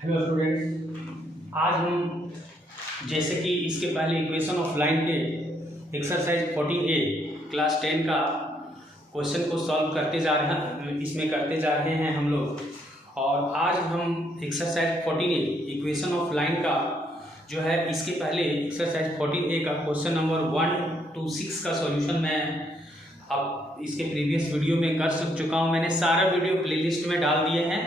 Hello students, आज हम जैसे कि इसके पहले इक्वेशन ऑफ लाइन के एक्सरसाइज 14A क्लास 10 का क्वेश्चन को सॉल्व करते जा रहे हैं, इसमें करते जा रहे हैं हम लोग। और आज हम exercise 14A equation of line का जो है, इसके पहले एक्सरसाइज 14A का क्वेश्चन नंबर 1 to 6 का सॉल्यूशन मैं अब इसके प्रीवियस वीडियो में कर चुका हूँ। मैंने सारा वीडियो प्लेलिस्ट में डाल दिए हैं।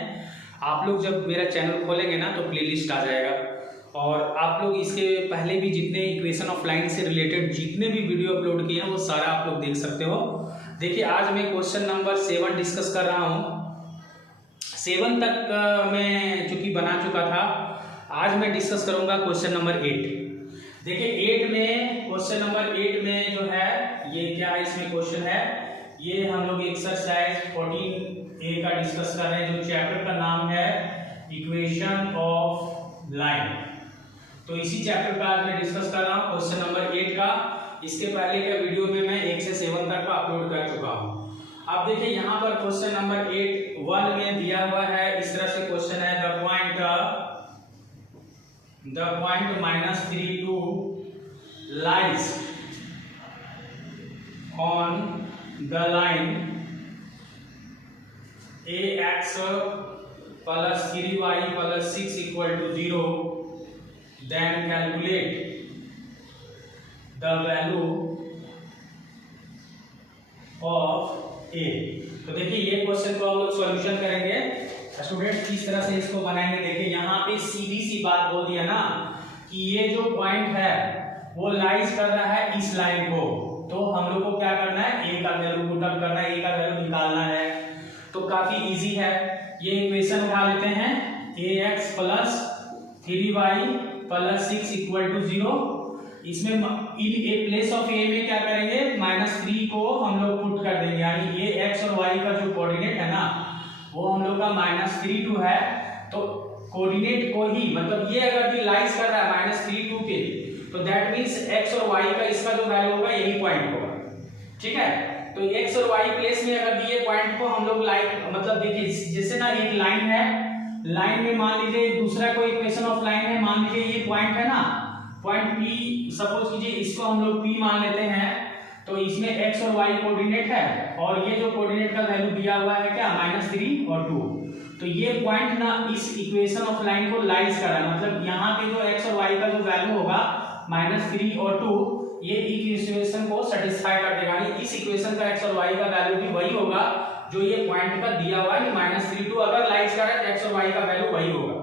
आप लोग जब मेरा चैनल खोलेंगे ना तो प्लेलिस्ट आ जाएगा, और आप लोग इसके पहले भी जितने इक्वेशन ऑफ लाइन से रिलेटेड जितने भी वीडियो अपलोड किए हैं वो सारा आप लोग देख सकते हो। देखिए, आज मैं क्वेश्चन नंबर 7 डिस्कस कर रहा हूँ। 7 तक मैं चूंकि बना चुका था, आज मैं डिस्कस करूंगा क्वेश्चन नंबर 8। देखिए, 8 में क्वेश्चन नंबर 8 में जो है ये क्या इसमें क्वेश्चन है, ये हम लोग एक्सरसाइज 14A का डिस्कस कर रहे हैं, जो चैप्टर का नाम है इक्वेशन ऑफ लाइन। तो इसी चैप्टर का आज मैं डिस्कस कर रहा हूँ, क्वेश्चन नंबर 8 का। इसके पहले के वीडियो में मैं 1 से 7 तक का अपलोड कर चुका हूँ। अब देखिए, यहाँ पर क्वेश्चन नंबर 1 में दिया हुआ है, इस तरह से क्वेश्चन है, the point -3 lies on the line ax plus 3y plus 6 equal to 0, then calculate the value of a। तो देखिए, ये क्वेश्चन को हम लोग सॉल्यूशन करेंगे स्टूडेंट। किस तरह से इसको बनाएंगे, देखिए यहाँ पे सीधी सी बात बोल दिया ना कि ये जो पॉइंट है वो लाइज कर रहा है इस लाइन को, तो हम लोग को क्या करना है, ए का वैल्यू पुट अप करना है, ए का वैल्यू निकालना है। तो काफी इजी है, ये इक्वेशन उठा लेते हैं, ax plus 3y plus 6 equal to 0। इसमें इन ए प्लेस ऑफ ए में क्या करेंगे, -3 को हम लोग पुट कर देंगे, यानी ये x और y का जो कोऑर्डिनेट है ना वो हम लोग का -3 2 है। तो कोऑर्डिनेट को ही, मतलब ये अगर भी लाइज कर रहा है -3 2 के, तो दैट मींस x और y का इसका जो वैल्यू होगा यही पॉइंट होगा, ठीक है। तो x और y प्लेस में अगर दिए पॉइंट को हम लोग लाइन, मतलब देखिए जैसे ना एक लाइन है, लाइन में मान लीजिए दूसरा कोई इक्वेशन ऑफ लाइन है, मान लीजिए ये पॉइंट है ना, पॉइंट P सपोज कीजिए, इसको हम लोग P मान लेते हैं। तो इसमें x और y कोऑर्डिनेट है, और ये जो कोऑर्डिनेट का वैल्यू दिया हुआ है क्या, -3 और 2। तो ये पॉइंट ना इस इक्वेशन ऑफ लाइन को लाइज कर रहा है, मतलब यहाँ पे जो x और y का जो वैल्यू होगा -3 और 2, ये इक्वेशन को सेटिस्फाई कर देगा। यानी इस इक्वेशन का x और y का वैल्यू भी वही होगा जो ये पॉइंट का दिया हुआ है, -3 2 अगर लाइज कर रहा है तो x और y का वैल्यू वही होगा।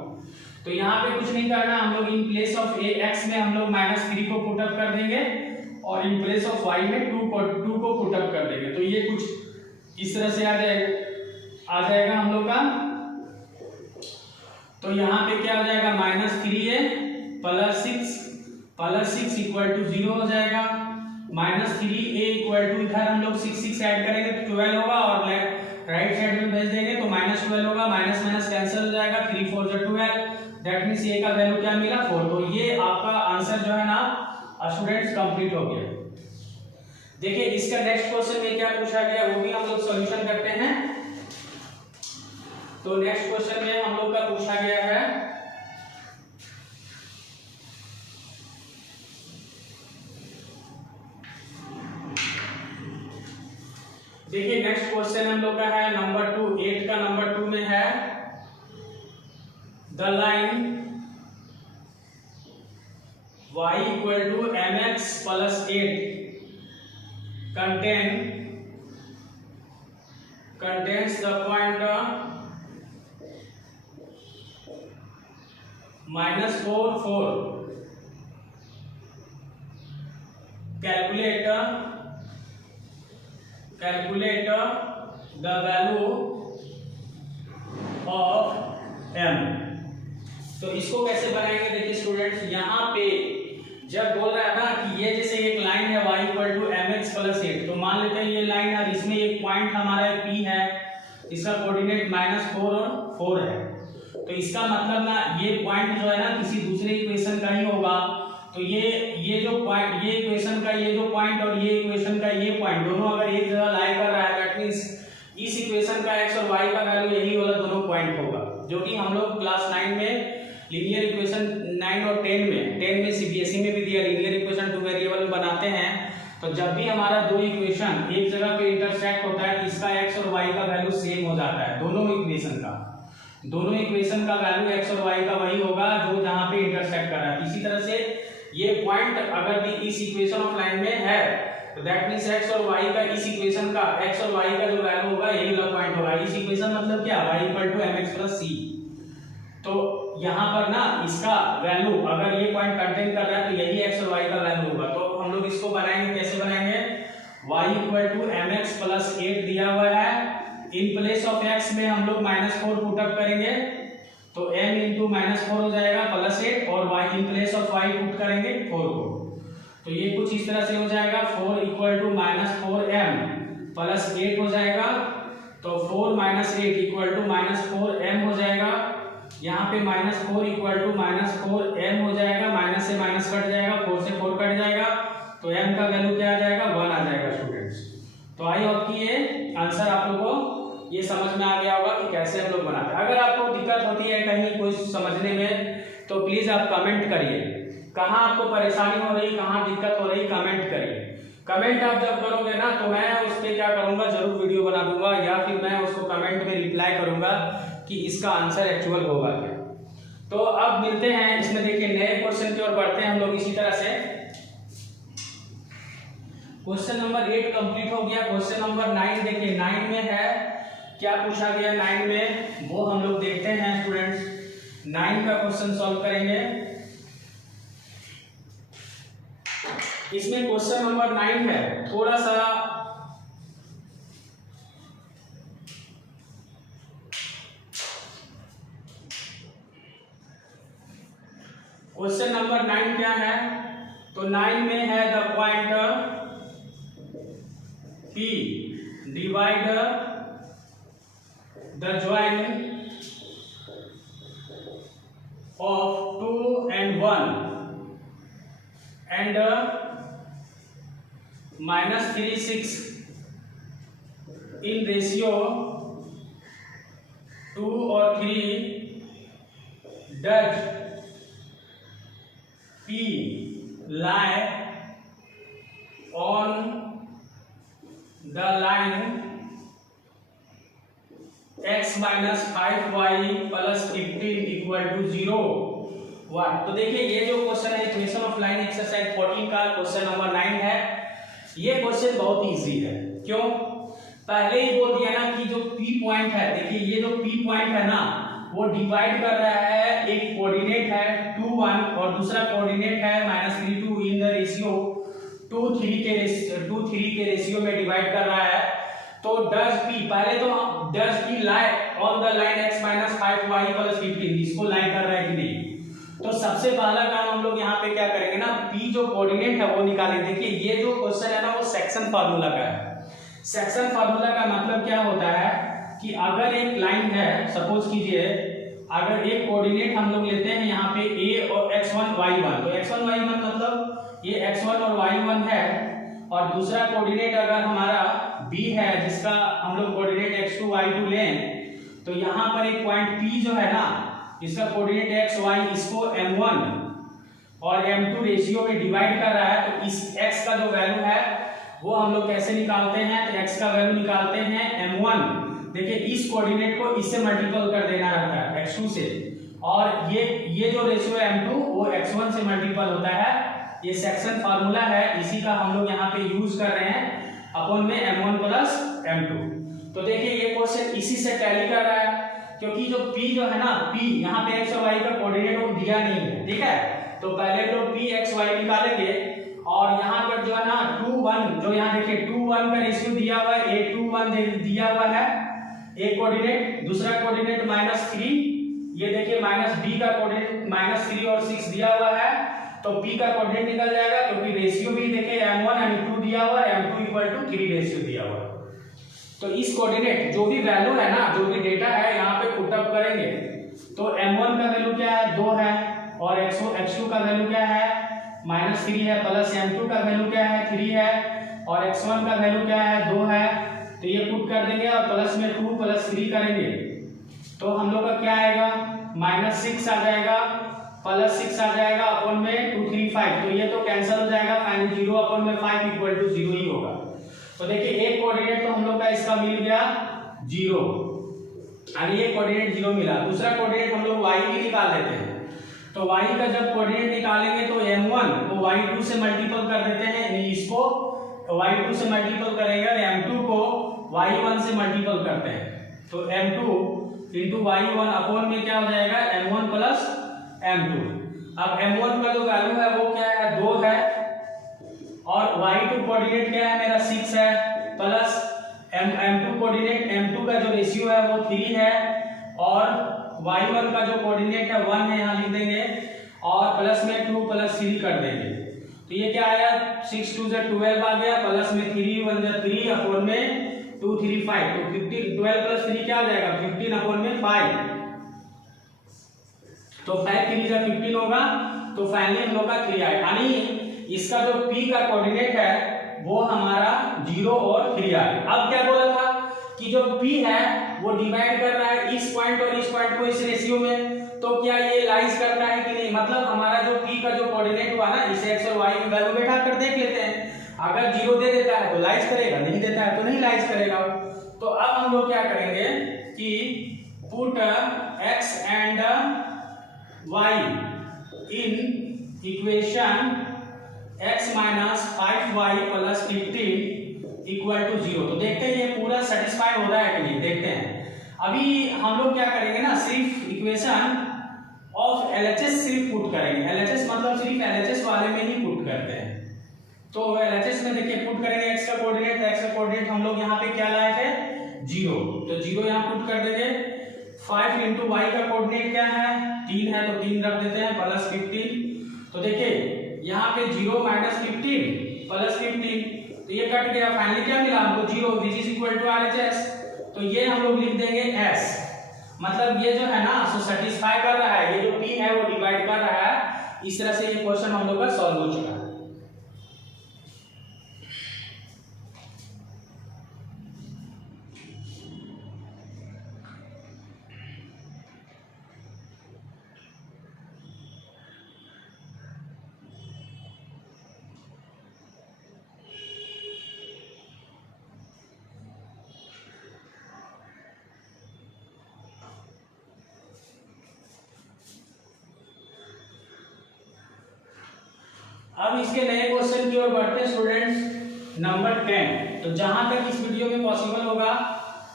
तो यहाँ पे कुछ नहीं करना, हम लोग इन प्लेस ऑफ x में हम लोग -3 को पुट अप कर देंगे, और इन प्लेस ऑफ y में 2 को पुट अप कर देंगे। तो ये कुछ इस तरह से आ जाएगा हम लोग का। तो यहाँ पे क्या हो जाएगा, -3a प्लस 6 इक्वल टू 0 हो जाएगा। -3a इक्वल टू, इधर हम लोग 6 ऐड करेंगे तो 12 होगा, और राइट साइड में भेज देंगे तो -12 होगा, माइनस माइनस कैंसिल हो जाएगा, 3 4 12, दैट मींस a का वैल्यू क्या मिला, 4। तो ये आपका आंसर जो है ना स्टूडेंट्स कंप्लीट हो गया। देखिए, इसका नेक्स्ट क्वेश्चन में क्या पूछा गया वो भी हम लोग सॉल्यूशन करते हैं। तो नेक्स्ट क्वेश्चन में हम लोग का पूछा गया है, देखिए नेक्स्ट क्वेश्चन हम लोग का है नंबर 2, 8 का नंबर 2 में है, the line y equal to mx plus 8 contains the point -4 4। calculate the value of m। तो इसको कैसे बनाएंगे, देखिए स्टूडेंट्स, यहाँ पे जब बोल रहा है ना कि ये जैसे एक लाइन है y equal to mx plus 8, तो मान लेते हैं ये लाइन है, इसमें एक पॉइंट हमारा P है, इसका कोऑर्डिनेट -4 और 4 है। तो इसका मतलब ना ये पॉइंट जो है ना किसी दूसरे इक्वेशन का ही होगा। तो ये जो पॉइंट, ये इक्वेशन का ये जो पॉइंट और ये इक्वेशन का ये पॉइंट दोनों अगर एक जगह लाई कर रहा है, दैट मींस इस इक्वेशन का x और y का वैल्यू यही वाला दोनों पॉइंट होगा। जो कि हम लोग क्लास 9 में लीनियर इक्वेशन 9 और 10 में सीबीएसई में भी दिया, लीनियर इक्वेशन 2 वेरिएबल में बनाते हैं। तो जब भी हमारा दो इक्वेशन एक जगह पे इंटरसेक्ट होता है, इसका x और y का वैल्यू सेम हो जाता है। दोनों इक्वेशन का वैल्यू x और y का वही होगा जो जहां पे इंटरसेक्ट कर रहा है। इसी तरह से ये पॉइंट अगर भी इस इक्वेशन ऑफ लाइन में है तो दैट मींस x और y का इस इक्वेशन का x और y का जो वैल्यू होगा यही वाला पॉइंट होगा। इस इक्वेशन मतलब क्या, y mx + c। तो यहाँ पर ना इसका वैल्यू अगर ये पॉइंट कंटेन कर रहा है तो यही x और y का वैल्यू होगा। तो हम लोग इसको बनाएंगे, कैसे बनाएंगे, y mx + 8 दिया हुआ है, इन प्लेस ऑफ x में हम लोग -4 पुट अप करेंगे तो m × -4 हो जाएगा +8 और y in place of y put करेंगे 4 को। तो ये कुछ इस तरह से हो जाएगा 4 = -4m + 8 हो जाएगा। तो 4 - 8 = -4m हो जाएगा। यहाँ पे -4 = -4m हो जाएगा, माइनस से माइनस कट जाएगा, 4 से 4 कट जाएगा, तो m का वैल्यू क्या आ जाएगा, 1 आ जाएगा स्टूडेंट्स। तो आई होप कि ये आंसर आप लोगों को ये समझ में आ गया होगा कि कैसे हम लोग बनाते हैं। अगर आपको दिक्कत होती है कहीं कोई समझने में तो प्लीज आप कमेंट करिए, कहाँ आपको परेशानी हो रही, कहाँ दिक्कत हो रही, कमेंट करिए। कमेंट आप जब करोगे ना तो मैं उस पर क्या करूंगा, जरूर वीडियो बना दूंगा या फिर मैं उसको कमेंट में रिप्लाई करूंगा कि इसका आंसर एक्चुअल होगा क्या। तो अब मिलते हैं इसमें, देखिए नए क्वेश्चन की ओर बढ़ते हैं हम लोग। इसी तरह से क्वेश्चन नंबर 8 कंप्लीट हो गया। क्वेश्चन नंबर 9 देखिए, 9 में है क्या पूछा गया 9 में, वो हम लोग देखते हैं स्टूडेंट्स। 9 का क्वेश्चन सॉल्व करेंगे। इसमें क्वेश्चन नंबर 9 है, थोड़ा सा क्वेश्चन नंबर 9 क्या है, तो 9 में है the point P divide the join of 2 and 1 and -3 6 in ratio 2 or 3 does P lie on the line x - 5y + 15 = 0 1। तो देखिए ये जो क्वेश्चन है इक्वेशन ऑफ लाइन एक्सरसाइज 14 का क्वेश्चन नंबर 9 है। ये क्वेश्चन बहुत इजी है, क्यों, पहले ही बोल दिया ना कि जो P पॉइंट है, देखिए ये जो P पॉइंट है ना वो डिवाइड कर रहा है, एक कोऑर्डिनेट है 2 1 और दूसरा कोऑर्डिनेट है -3 2 इन द रेशियो 2 3 के रेशियो में डिवाइड कर रहा है। तो डज P, पहले तो does P lie on the line x - 5y + 15, इसको लाई कर रहा है कि नहीं। तो सबसे पहला काम हम लोग यहाँ पे क्या करेंगे ना, P जो कोऑर्डिनेट है वो निकालेंगे। देखिए ये जो क्वेश्चन है ना वो सेक्शन फार्मूला का है। सेक्शन फार्मूला का मतलब क्या होता है कि अगर एक लाइन है, सपोज कीजिए अगर एक कोऑर्डिनेट हम लोग लेते हैं यहाँ पे a और x1 y1, तो x1 y1 मतलब ये x1 और y1 है, और दूसरा कोऑर्डिनेट अगर हमारा b है जिसका हम लोग कोऑर्डिनेट x2 y2 लें, तो यहाँ पर एक पॉइंट p जो है ना इसका कोऑर्डिनेट x y, इसको m1 और m2 रेशियो में डिवाइड कर रहा है। तो इस x का जो वैल्यू है वो हम लोग कैसे निकालते हैं, तो x का वैल्यू निकालते हैं m1। देखिए इस कोऑर्डिनेट को इससे मल्टीपल कर देना रहता है x2 से, और ये जो रेशियो है m2 वो x1 से मल्टीपल होता है। ये सेक्शन फार्मूला है, इसी का हम लोग यहाँ पे यूज कर रहे हैं अपॉन में m1 + m2। तो देखिए ये क्वेश्चन इसी से टैली कर रहा है, क्योंकि जो p जो है ना, p यहाँ पे x और y का कोऑर्डिनेट वो दिया नहीं है, ठीक है। तो पहले तो p x y निकालेंगे, और यहाँ पर जो है ना 2 1, जो यहाँ देखिए 2 1 का रेशियो दिया हुआ है, a 2 1 दिया हुआ है एक कोऑर्डिनेट, दूसरा कोऑर्डिनेट -3, ये देखिए -b का कोऑर्डिनेट -3 और 6 दिया हुआ है, तो b का कोऑर्डिनेट निकल जाएगा, क्योंकि रेशियो भी देखिए m1 m2 दिया हुआ है, m2 = 3 रेशियो दिया हुआ है। तो इस कोऑर्डिनेट जो भी वैल्यू है ना, जो भी डेटा है यहाँ पे पुट अप करेंगे। तो m1 का वैल्यू क्या है, 2 है, और x2 का वैल्यू क्या है, -3 है, प्लस m2 का वैल्यू क्या है, 3 है, और x1 का वैल्यू क्या है, 2 है। तो ये पुट कर देंगे और प्लस में 2 + 3 करेंगे। तो हम लोग का क्या आएगा, -6 आ जाएगा, +6 आ जाएगा, अपॉन में 2 3 5, तो ये तो कैंसिल हो जाएगा, फाइनली 0 अपॉन में 5 इक्वल टू 0 ही होगा। तो देखिए एक कोऑर्डिनेट तो हम लोग का इसका मिल गया 0, यानी ये कोऑर्डिनेट 0 मिला। दूसरा कोऑर्डिनेट हम लोग y भी निकाल लेते हैं। तो y का जब कोऑर्डिनेट निकालेंगे तो m1 को y2 से मल्टीपल कर देते हैं, यानी इसको y2 से मल्टीपल करेंगे और m2 को y1 से मल्टीपल करते हैं। तो m2 इंटू y1 अपॉन में क्या हो जाएगा, m1 प्लस m2। अब m1 का जो वैल्यू है वो क्या है, 2 है, और y2 कोऑर्डिनेट क्या है मेरा 6 है, प्लस m2 कोऑर्डिनेट m2 का जो रेशियो है वो 3 है, और y1 का जो कोऑर्डिनेट है 1 है, यहाँ लिख देंगे, और प्लस में 2 प्लस 3 कर देंगे। तो ये क्या आया, 6 2 से 12 आ गया, प्लस में 3 1 से 3 अपॉन में 2 3 5, तो 15 12 प्लस 3 क्या हो जाएगा, 15 अपॉन में 5, तो 5 3 से 15 होगा। तो फाइनली हम लोग का 3 आएगा, यानी इसका जो p का कोऑर्डिनेट है वो हमारा 0 और 3 आएगा। अब क्या बोला था कि जो p है वो डिवाइड कर रहा है इस पॉइंट और इस पॉइंट को इस रेशियो में, तो क्या ये लाइज करता है कि नहीं, मतलब हमारा जो p का जो कोऑर्डिनेट हुआ ना, इसे x और y की वैल्यू बैठा कर देख लेते हैं। अगर 0 दे देता है तो लाइज करेगा, नहीं देता है तो नहीं लाइज करेगा। तो अब हम लोग क्या करेंगे कि put x and y in equation x minus 5y plus 15 equal to 0। तो देखते हैं ये पूरा सेटिस्फाई हो रहा है कि नहीं, देखते हैं। अभी हम लोग क्या करेंगे ना, सिर्फ इक्वेशन ऑफ LHS सिर्फ पुट करेंगे। LHS मतलब सिर्फ LHS वाले में ही पुट करते हैं। तो LHS में देखिए पुट करेंगे x का कोऑर्डिनेट हम लोग यहाँ पे क्या लाए थे, 0, तो 0 यहाँ पुट कर देंगे। 5 इंटू y का कोऑर्डिनेट क्या है, 3 है, तो 3 रख देते हैं, प्लस 15। तो देखिए यहाँ पे 0 माइनस 15 प्लस 15, तो ये कट गया, फाइनली क्या मिला हमको, 0 which is equal to RHS। तो ये हम लोग लिख देंगे s, मतलब ये जो है ना सो सेटिस्फाई कर रहा है, ये जो p है वो डिवाइड कर रहा है। इस तरह से ये क्वेश्चन हम लोग का सॉल्व हो चुका है। अब इसके नए क्वेश्चन की ओर बढ़ते हैं स्टूडेंट्स, नंबर 10। तो जहां तक इस वीडियो में पॉसिबल होगा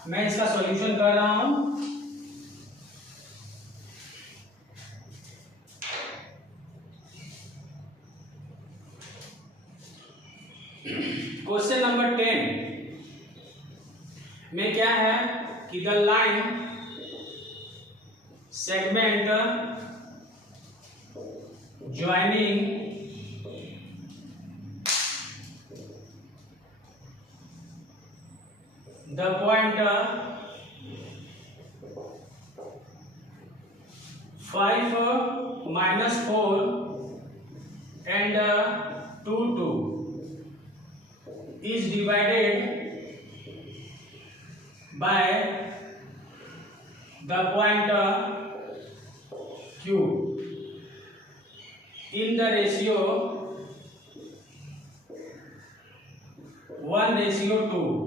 मैं इसका सॉल्यूशन कर रहा हूं। क्वेश्चन नंबर 10 में क्या है कि the line segment joining the point 5 minus 4 and 2 2 is divided by the point Q in the ratio 1:2.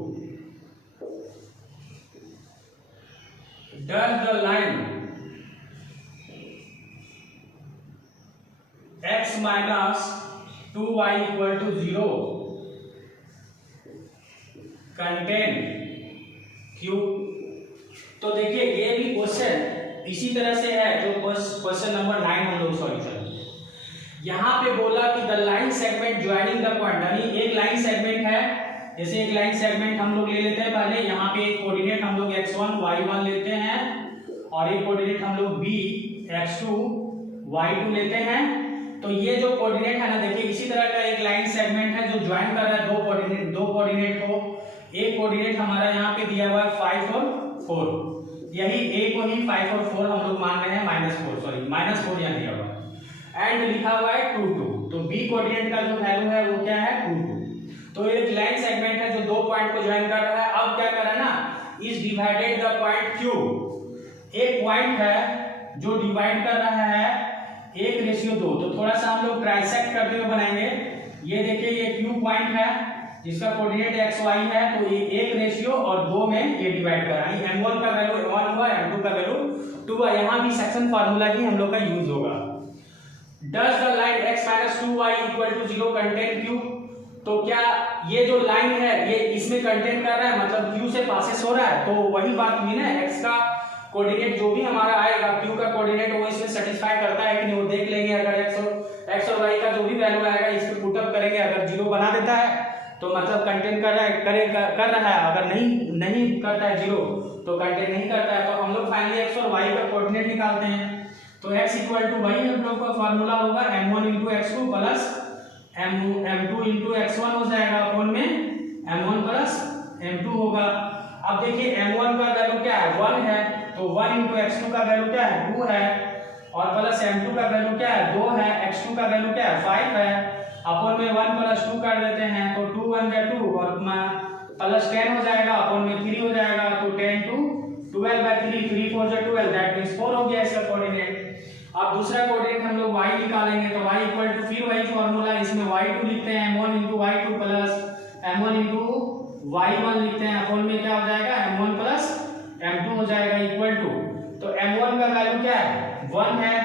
Does the line x minus 2y equal to 0 contain Q? तो देखिए ये भी क्वेश्चन इसी तरह से है जो क्वेश्चन नंबर 9 हम लोग सॉल्यूशन। यहाँ पे बोला कि the line segment joining the point, यानी एक लाइन सेगमेंट है, जैसे एक लाइन सेगमेंट हम लोग ले लेते हैं पहले, यहाँ पे एक कोऑर्डिनेट हम लोग x1 y1 लेते हैं और एक कोऑर्डिनेट हम लोग b x2 y2 लेते हैं। तो ये जो कोऑर्डिनेट है ना, देखिए इसी तरह का एक लाइन सेगमेंट है जो ज्वाइन कर रहा है दो कोऑर्डिनेट को। एक कोऑर्डिनेट हमारा यहाँ पे दिया हुआ है 5 और 4, यही a को ही 5 और 4 हम लोग मान रहे हैं -4 यहाँ दिया हुआ है, एंड लिखा हुआ है 2 2। तो b कोऑर्डिनेट का जो वैल्यू है वो क्या है 2 2। तो एक लाइन सेगमेंट है जो दो पॉइंट को ज्वाइन कर रहा है। अब क्या करना ना, इस डिवाइडेड द पॉइंट Q, एक पॉइंट है जो डिवाइड कर रहा है 1:2, तो थोड़ा सा हम लोग ट्राइसेक्ट करते हुए बनाएंगे। ये देखिए ये क्यू पॉइंट है जिसका कोऑर्डिनेट एक्स वाई है, तो ये 1:2 में ये डिवाइड कर रहा है। m1 का वैल्यू 1 हुआ, m2 का वैल्यू 2 हुआ। यहाँ भी सेक्शन फार्मूला ही हम लोग का यूज होगा। Does the line x - 2y = 0 contain q, तो क्या ये जो लाइन है ये इसमें कंटेन कर रहा है, मतलब q से पासेस हो रहा है, तो वही बात हुई ना, x का कोऑर्डिनेट जो भी हमारा आएगा q का कोऑर्डिनेट वो इसमें सेटिस्फाई करता है कि नहीं, वो देख लेंगे। अगर x और y का जो भी वैल्यू आएगा इस पे पुट अप करेंगे, अगर 0 बना देता है तो मतलब कंटेन कर रहा है, कर रहा है। अगर नहीं करता है 0 तो कंटेन नहीं करता है। तो हम लोग फाइनली x और y का कोऑर्डिनेट निकालते हैं। तो x = y हम लोग का फार्मूला होगा m1 × x2 plus m2 × x1 हो जाएगा, अपन में m1 प्लस m2 होगा। अब देखिए m1 का वैल्यू क्या है, 1 है, तो 1 × x2 का वैल्यू क्या है, 2 है, और प्लस m2 का वैल्यू क्या है, 2 है, x2 का वैल्यू क्या है, 5 है। अपन में 1 + 2 कर देते हैं, तो 2 × 1 = 2 और प्लस 10 हो जाएगा, अपन में 3 हो जाएगा, तो 10 × 12/3, 3 × 4 = 12, दैट मींस 4 हो गया इसका कोऑर्डिनेट। अब दूसरा कोऑर्डिनेट हम लोग y निकालेंगे, तो y = फिर वही फार्मूला, इसमें y2 लिखते हैं, m1 × y2 plus m1 × y1 लिखते हैं, अपन में क्या हो जाएगा, m1 प्लस m2 हो जाएगा इक्वल टू, तो m1 का वैल्यू क्या है, 1 है,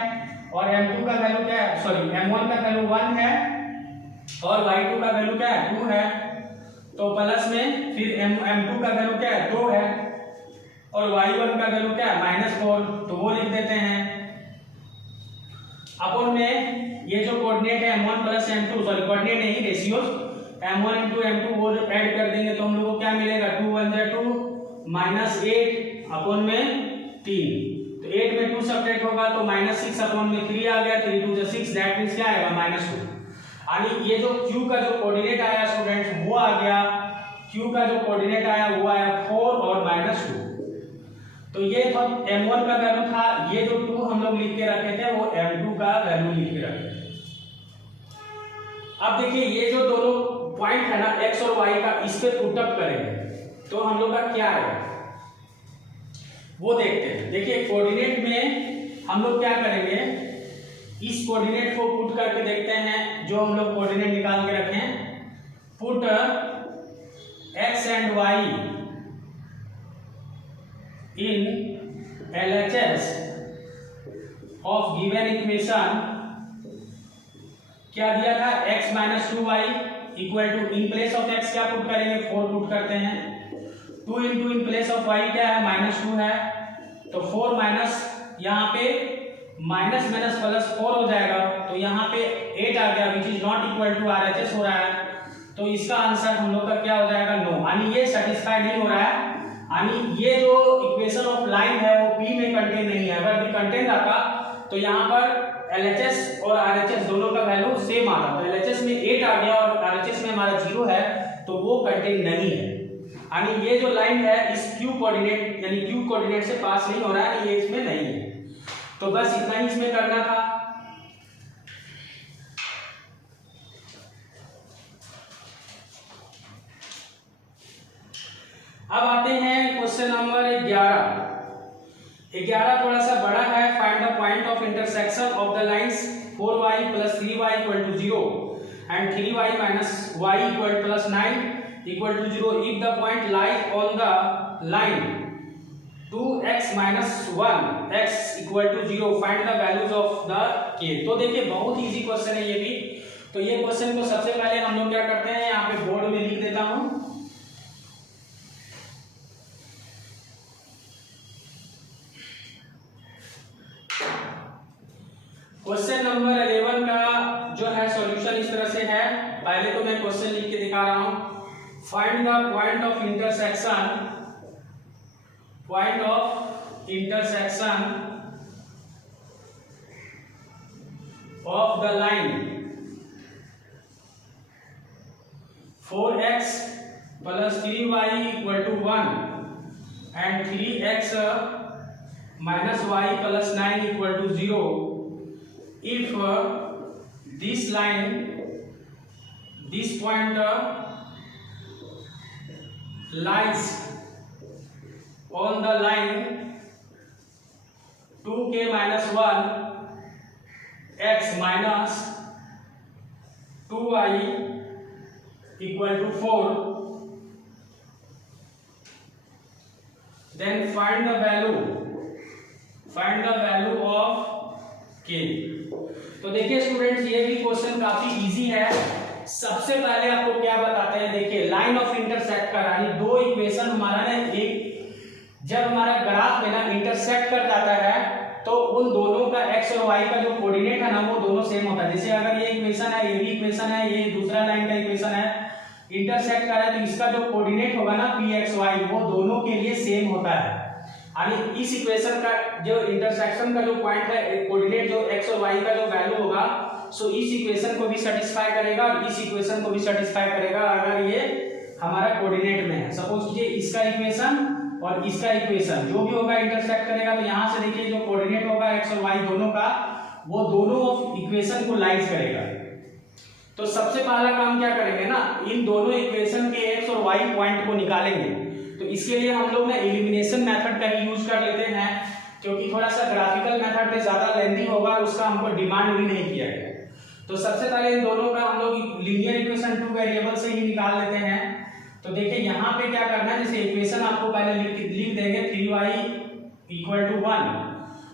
और m2 का वैल्यू क्या है, सॉरी m1 का वैल्यू 1 है और y2 का वैल्यू क्या है, 2 है, तो प्लस में फिर m2 का वैल्यू क्या है, 2 है, और y1 का वैल्यू क्या है, -4, तो वो लिख देते हैं। अपन में ये जो कोऑर्डिनेट है m1 plus m2, sorry coordinate नहीं, रेशियोज, m1 × m2 वो ऐड कर देंगे तो हम लोग को क्या मिलेगा, 2 × 1 = 2 -8 अपन में 3, तो 8 में 2 सब्ट्रैक्ट होगा तो -6 अपन में 3 आ गया, 3 × 2 = 6, दैट मींस क्या आएगा, -2। यानी ये जो q का जो कोऑर्डिनेट आया स्टूडेंट्स वो आ गया, q का जो कोऑर्डिनेट आया वो आया 4 और -2। तो ये तो m1 का वैल्यू था, ये जो 2 हम लोग लिख के रखे थे वो m2 का वैल्यू लिख के रखे थे। अब देखिए ये जो दोनों पॉइंट है ना x और y का, इस पे पुट अप करेंगे तो हम लोग का क्या है वो देखते हैं। देखिए कोऑर्डिनेट में हम लोग क्या करेंगे, इस कोऑर्डिनेट को पुट करके देखते हैं, जो हम लोग कोऑर्डिनेट निकाल के रखे हैं, put x and y in LHS of given equation, क्या दिया था, x - 2y equal to, in place of x क्या पुट करेंगे, 4 पुट करते हैं, 2 × इन प्लेस ऑफ y क्या है, -2 है, तो 4 माइनस, यहाँ पे माइनस माइनस प्लस 4 हो जाएगा, तो यहाँ पे 8 आ गया, which is not equal to RHS हो रहा है, तो इसका आंसर हम लोग का क्या हो जाएगा, नो। यानी ये सेटिस्फाई नहीं हो रहा है, यानी ये जो इक्वेशन ऑफ लाइन है वो P में कंटेन नहीं है। अगर भी कंटेन रहता तो यहाँ पर LHS और RHS दोनों का वैल्यू सेम आता, तो LHS में 8 आ गया और RHS में हमारा 0 है, तो वो कंटेन नहीं है। यानी ये जो लाइन है इस Q कोऑर्डिनेट यानी Q कोऑर्डिनेट से पास नहीं हो रहा है, ये इसमें नहीं है। तो बस इतना ही इसमें करना था। अब आते हैं क्वेश्चन नंबर 11 थोड़ा सा बड़ा है। Find the point of intersection of the lines 4y + 3y = 0 and 3y - y = +9 = 0 if the point lies on the line 2x - 1 x = 0 find the values of the k। तो देखिए बहुत इजी क्वेश्चन है ये भी। तो ये क्वेश्चन को सबसे पहले हम लोग क्या करते हैं, यहाँ पे बोर्ड में लिख देता हूं। क्वेश्चन नंबर 11 का जो है सॉल्यूशन इस तरह से है। पहले तो मैं क्वेश्चन लिख के दिखा रहा हूं। Find the point of intersection of the line 4x + 3y = 1 and 3x - y + 9 = 0 if this point lies on the line 2k minus 1 x minus 2y equal to 4, then find the value of k। तो देखिए students, ये भी question काफी easy है। सबसे पहले आपको क्या बताते हैं, देखिए लाइन ऑफ इंटरसेक्ट का, यानी दो इक्वेशन हमारा ना, एक जब हमारा ग्राफ में ना इंटरसेक्ट कर जाता है तो उन दोनों का x और y का जो कोऑर्डिनेट है ना वो दोनों सेम होता है। जैसे अगर ये इक्वेशन है, ये भी इक्वेशन है, ये दूसरा लाइन का इक्वेशन है, इंटरसेक्ट कर रहा है तो इसका जो कोऑर्डिनेट होगा ना pxy वो दोनों के लिए सेम होता है। यानी इस इक्वेशन का जो इंटरसेक्शन का जो पॉइंट है, कोऑर्डिनेट जो x और y का जो वैल्यू होगा, सो इस इक्वेशन को भी सेटिस्फाई करेगा और इस इक्वेशन को भी सेटिस्फाई करेगा अगर ये हमारा कोऑर्डिनेट में है। सपोज कीजिए इसका इक्वेशन और इसका इक्वेशन जो भी होगा इंटरसेक्ट करेगा, तो यहाँ से देखिए जो कोऑर्डिनेट होगा x और y दोनों का, वो दोनों इक्वेशन को लाइज करेगा। तो सबसे पहला काम क्या करेंगे ना, इन दोनों इक्वेशन के x और y पॉइंट को निकालेंगे। तो इसके लिए हम लोग ना एलिमिनेशन मेथड का ही यूज कर लेते हैं, क्योंकि थोड़ा सा ग्राफिकल मेथड पे ज्यादा लेंथी होगा, उसका हमको डिमांड भी नहीं किया गया। तो सबसे पहले इन दोनों का हम लोग लीनियर इक्वेशन 2 वेरिएबल से ही निकाल लेते हैं। तो देखिए यहाँ पे क्या करना है, जैसे इक्वेशन आपको पहले लिख देंगे 3y इक्वल टू 1,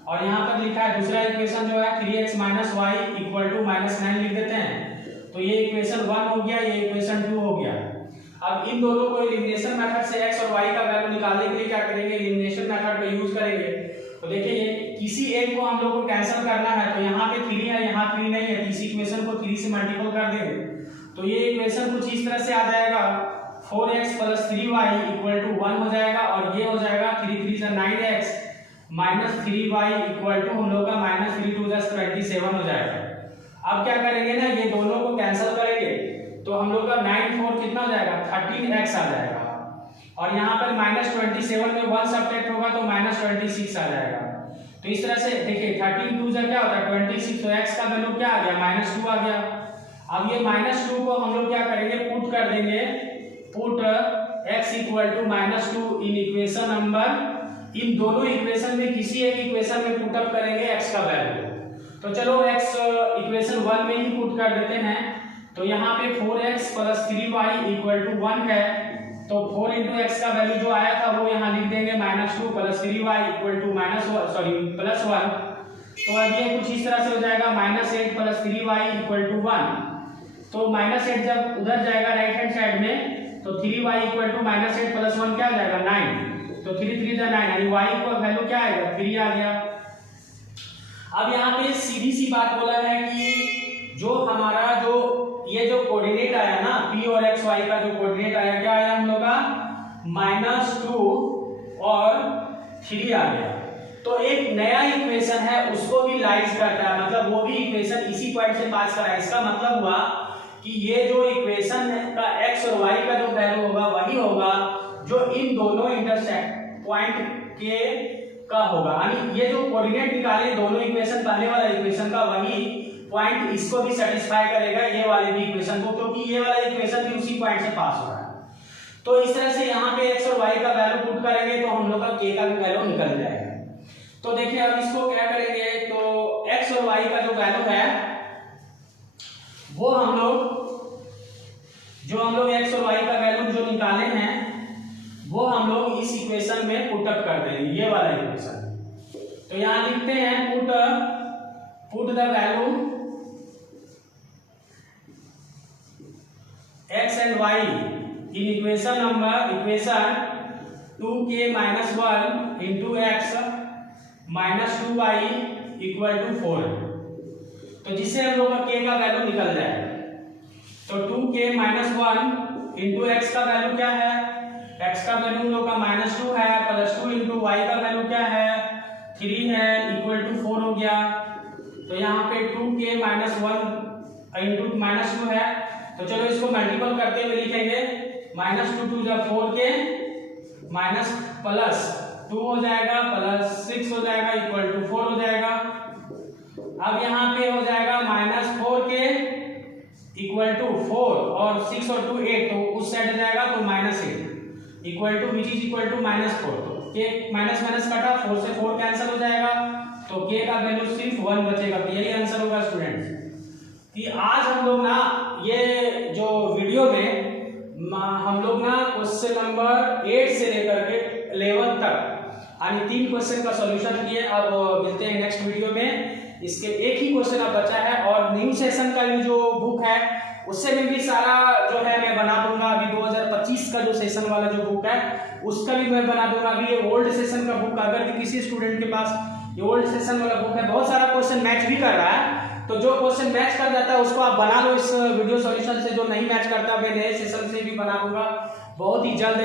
और यहाँ पर लिखा है दूसरा इक्वेशन जो है 3x minus y equal to -9 लिख देते हैं। तो ये इक्वेशन 1 हो गया, ये इक्वेशन 2 हो गया। अब इन दोनों को एलिमिनेशन मेथड से x और y का वैल्यू निकालने के लिए क्या करेंगे, एलिमिनेशन मेथड का यूज करेंगे। तो देखिए किसी एक को हम लोग को कैंसिल करना है, तो यहाँ पे 3 है, यहाँ 3 नहीं है, इसी इक्वेशन को 3 से मल्टीपल कर देंगे। तो ये इक्वेशन कुछ इस तरह से आ जाएगा, 4x plus 3y equal to 1 हो जाएगा, और ये हो जाएगा 3 3 से 9x minus 3y equal to हम लोग का माइनस 3 2 27 हो जाएगा। अब क्या करेंगे ना, ये दोनों को कैंसिल करेंगे तो हम लोग का 9 4 कितना हो जाएगा, 13x आ जाएगा, और यहाँ पर -27 में 1 सब्ट्रैक्ट होगा तो -26 आ जाएगा। तो इस तरह से देखिए 13 2 जा क्या होता है 26, तो x का वैल्यू क्या आ गया, -2 आ गया। अब ये -2 को हम लोग क्या करेंगे, पुट कर देंगे, put x equal to -2 in equation number, इन दोनों इक्वेशन में किसी एक इक्वेशन में पुट अप करेंगे x का वैल्यू। तो चलो x इक्वेशन 1 में ही पुट कर देते हैं। तो यहाँ पे 4x plus 3y equal to 1 है, तो 4 इंटू एक्स का वैल्यू जो आया था वो यहाँ लिख देंगे -2 plus 3y equal two plus 1। तो अब ये कुछ इस तरह से हो जाएगा -8 प्लस 3y इक्वल टू 1। तो -8 जब उधर जाएगा राइट हैंड साइड में, तो 3y इक्वल टू -8 प्लस 1 क्या हो जाएगा 9। तो 3 3 9, यानी y का वैल्यू क्या आएगा 3 आ गया। अब यहाँ पे सीधी सी बात बोला है कि जो हमारा जो ये जो कोऑर्डिनेट आया ना p और x y का जो कोऑर्डिनेट आया, क्या आया हम लोग का -2 और 3 आ गया। तो एक नया इक्वेशन है उसको भी लाइज करता है, मतलब वो भी इक्वेशन इसी पॉइंट से पास करा है। इसका मतलब हुआ कि ये जो इक्वेशन का x और y का जो वैल्यू होगा वही होगा जो इन दोनों इंटरसेक्ट पॉइंट के का होगा, यानी ये जो कोऑर्डिनेट निकाले दोनों इक्वेशन, पहले वाला इक्वेशन का वही पॉइंट इसको भी सेटिस्फाई करेगा, ये वाले भी इक्वेशन को, क्योंकि ये वाला इक्वेशन भी उसी पॉइंट से पास हो रहा है। तो इस तरह से यहाँ पे x और y का वैल्यू पुट करेंगे तो हम लोग का k का भी वैल्यू निकल जाएगा। तो देखिए अब इसको क्या करेंगे, तो x और y का जो वैल्यू है वो हम लोग x और y का वैल्यू जो निकाले हैं वो हम लोग इस इक्वेशन में पुट अप कर देंगे, ये वाला इक्वेशन। तो यहाँ लिखते हैं put the value x and y in equation 2k minus 1 into x minus 2y equal to 4, तो जिससे हम लोग का k का वैल्यू निकल जाए। तो 2k minus 1 into x का वैल्यू क्या है, x का वैल्यू हम लोग का -2 है, प्लस 2 into y का वैल्यू क्या है 3 है, इक्वल टू 4 हो गया। तो यहाँ पे 2k minus 1 into -2 है, तो चलो इसको मल्टीपल करते हुए लिखेंगे, -2 2 जा 4k माइनस प्लस 2 हो जाएगा प्लस 6 हो जाएगा इक्वल टू 4 हो जाएगा। अब यहाँ पे हो जाएगा -4k इक्वल टू 4 और 6 और 2 8, तो उस साइड जाएगा तो -8 equal to which is equal to -4। तो के माइनस माइनस कटा, 4 से 4 कैंसिल हो जाएगा, तो k का वैल्यू सिर्फ 1 बचेगा। तो यही आंसर होगा स्टूडेंट्स कि आज हम लोग ना ये जो वीडियो में हम लोग ना क्वेश्चन नंबर 8 से लेकर के 11 तक यानी 3 क्वेश्चन का सॉल्यूशन किए। अब मिलते हैं नेक्स्ट वीडियो में। इसके एक ही क्वेश्चन अब बचा है और न्यू सेशन का भी जो बुक है उससे में भी सारा जो है मैं बना दूंगा। अभी 2025 का जो सेशन वाला जो बुक है उसका भी मैं बना दूंगा। अभी ये ओल्ड सेशन का बुक अगर किसी स्टूडेंट के पास ये ओल्ड सेशन वाला बुक है, बहुत सारा क्वेश्चन मैच भी कर रहा है, तो जो क्वेश्चन मैच कर जाता है उसको आप बना लो इस वीडियो सॉल्यूशन से। जो नहीं मैच करता मैं नए सेशन से भी बना दूंगा बहुत ही जल्द।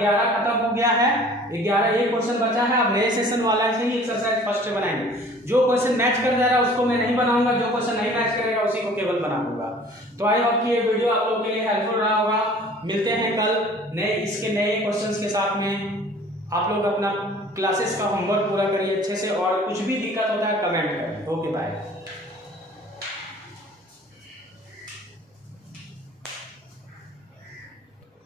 11 खत्म हो गया है, 11 एक क्वेश्चन बचा है। अब नए सेशन वाला से ही एक्सरसाइज फर्स्ट बनाएंगे। जो क्वेश्चन मैच कर जा रहा है उसको मैं नहीं बनाऊंगा, जो क्वेश्चन नहीं मैच करेगा उसी को केवल बना दूंगा। तो आई होप कि ये वीडियो आप लोगों के लिए हेल्पफुल रहा होगा। मिलते हैं कल इसके नए क्वेश्चंस के साथ में। आप लोग अपना क्लासेस का होमवर्क पूरा करिए अच्छे से, और कुछ भी दिक्कत होता है कमेंट करें। Okay bye.